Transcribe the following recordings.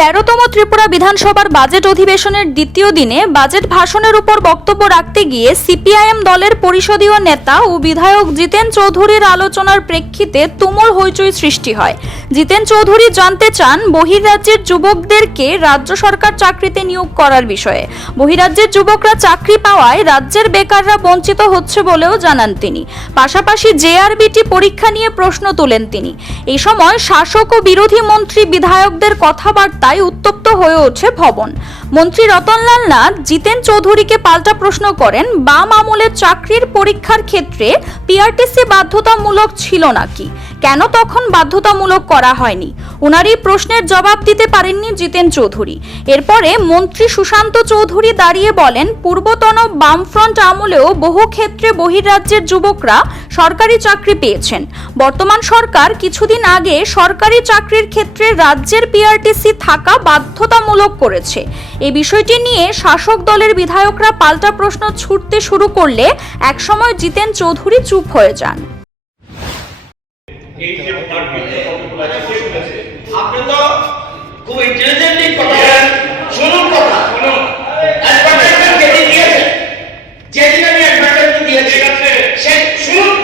13তম ত্রিপুরা বিধানসভার বাজেট অধিবেশনের দ্বিতীয় দিনে বাজেট ভাষণের উপর বক্তব্য রাখতে গিয়ে সিপিআইএম দলের পরিষদীয় নেতা ও বিধায়ক জিতেন চৌধুরীর আলোচনার প্রেক্ষিতে তুমুল হইচই সৃষ্টি হয়। জিতেন চৌধুরী জানতে চান বহির্রাজ্যের যুবকদেরকে রাজ্য সরকার চাকরিতে নিয়োগ করার বিষয়ে। বহির্রাজ্যের যুবকরা চাকরি পাওয়ায় রাজ্যের বেকাররা বঞ্চিত হচ্ছে বলেও জানান তিনি। পাশাপাশি জেআরবিটি পরীক্ষা নিয়ে প্রশ্ন তোলেন তিনি। এই সময় শাসক ও বিরোধী মন্ত্রী বিধায়কদের কথাবার্তায় উত্তপ্ত হয়ে ওঠে ভবন। মন্ত্রী রতনলাল নাথ জিতেন চৌধুরীকে পাল্টা প্রশ্ন করেন, বাম আমলের চাকরির পরীক্ষার ক্ষেত্রে পিআরটিসি বাধ্যতামূলক ছিল নাকি, কেন তখন বাধ্যতামূলক করা হয়নি? ওনার এই প্রশ্নের জবাব দিতে পারেননি জিতেন চৌধুরী। এরপরে মন্ত্রী সুশান্ত চৌধুরী দাঁড়িয়ে বলেন, পূর্বতন বামফ্রন্ট আমলেও বহু ক্ষেত্রে বহির্রাজ্যের যুবকরা সরকারি চাকরি পেয়েছেন। বর্তমান সরকার কিছুদিন আগে সরকারি চাকরির ক্ষেত্রে রাজ্যের পিআরটিসি থাকা বাধ্যতামূলক করেছে। এই বিষয়টি নিয়ে শাসক দলের বিধায়করা পাল্টা প্রশ্ন ছুড়তে শুরু করলে একসময় জিতেন চৌধুরী চুপ হয়ে যান। আপনি তো খুব ইন্টেলিজেন্টলি কথা বলেন। শুনুন কথা শুনুন। অ্যাডভার্টাইজমেন্ট যেদিন দিয়েছে, যেদিন আমি অ্যাডভার্টাইজমেন্ট দিয়েছি সেই শুনুন।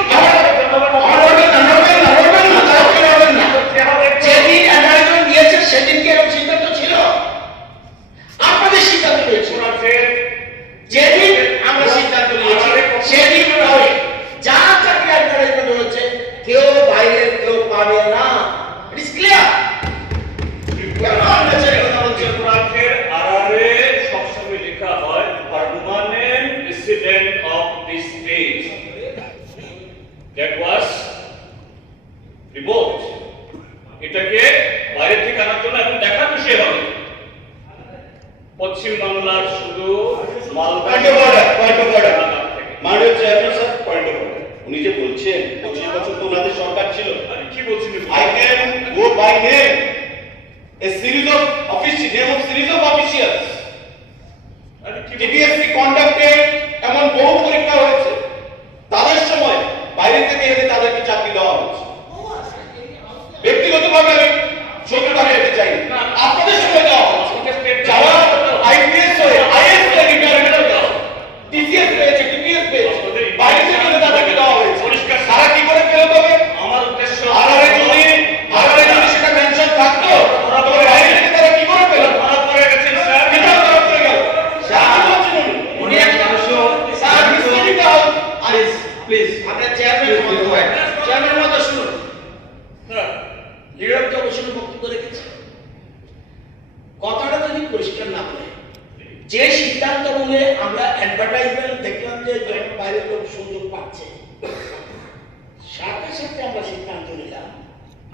যেদিন অ্যাডভার্টাইজমেন্ট দিয়েছে সেদিন কি এরকম সিদ্ধান্ত ছিল? আপনাদের সিদ্ধান্ত হয়েছে। যেদিন আমরা সিদ্ধান্ত নিয়েছি সেদিন যারা চাকরি অ্যাডভার্টাইজমেন্ট হয়েছে কেউ বাইরের কেউ পাবে না। It is clear. এটাকে বাইরে থেকে আনার জন্য এখন দেখার বিষয় হবে পশ্চিম বাংলার শুধু উনি যে বলছেন 25 বছর তো ওনাদের সরকার ছিল। কি বলছেন? I can go by name a series of officials. TPSC conducted এমন বহু পরীক্ষা হয়েছে, তাদের সময় বাইরে থেকে এনে তাদেরকে চাকরি দেওয়া হয়েছে। ব্যক্তিগতভাবে আমি শত্রুতা করতে চাই না, আপনাদের সময় দেওয়া হয়েছে। যারা আইপিএস হয়ে আইএস হয়ে রিটায়ারমেন্ট হয়ে টিসিএস পেয়েছে, টিপিএস পেয়েছে, বাইরে থেকে এনে তাদেরকে দেওয়া হয়েছে। পরিষ্কার তারা কি করে ফেরত হবে? আমার উদ্দেশ্য আরারে যদি সেটা মেনশন থাকতো তবে বাইরে থেকে তারা কি করে পেল? ধরা পড়ে গেছেন স্যার। কিভাবে ধরা পড়ে গেল? স্যার কি বলছেন উনি? একটা স্যার মিসলিডিং দাও। প্লিজ আপনার চেয়ারম্যান মতো হয়, চেয়ারম্যান মতো শুনুন। হ্যাঁ, নিরন্ত বসুন বক্তব্য রেখেছে। কথাটা যদি পরিষ্কার না হয়, যে সিদ্ধান্ত বলে আমরা অ্যাডভার্টাইজমেন্ট দেখলাম যে বাইরের লোক সুযোগ পাচ্ছে, সাথে সাথে আমরা সিদ্ধান্ত নিলাম।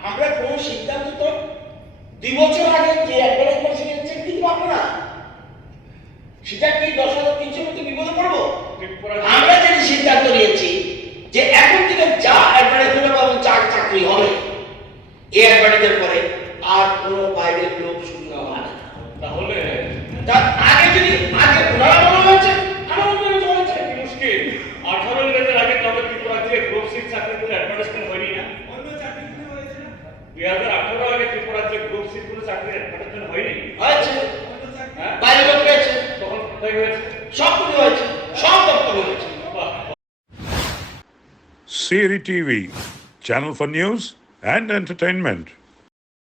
আমরা কোন সিদ্ধান্ত তো 2 বছর আগে যে অ্যাডভার্টাইজমেন্ট শিখেছে কিন্তু পাবো না, সেটা কি 10,300 মতো বিপদে পড়বো? আমরা যে সিদ্ধান্ত নিয়েছি যে এখন থেকে যা অ্যাডভার্টাইজমেন্ট পাবো চাকরি হবে, এই অ্যাডভার্টাইজের পরে আর কোনো বাইরের লোক সুযোগ হবে না। তাহলে তার আগে যদি আগে ওনারা বলা হয়েছে আমার মনে হয়েছে মুশকিল 18 মিনিটের আগে তবে ত্রিপুরাতে গ্রুপ সি চাকরিগুলো অ্যাডভার্টাইজমেন্ট হয়নি না? অন্য চাকরিগুলো হয়েছে না? 2018 আগে ত্রিপুরাতে গ্রুপ সি গুলো চাকরি অ্যাডভার্টাইজমেন্ট হয়নি? হয়েছে। বাইরে লোক পেয়েছে, তখন কোথায় হয়েছে? সব কিছু হয়েছে, সব দপ্তর হয়েছে। Siri TV, channel for news and entertainment.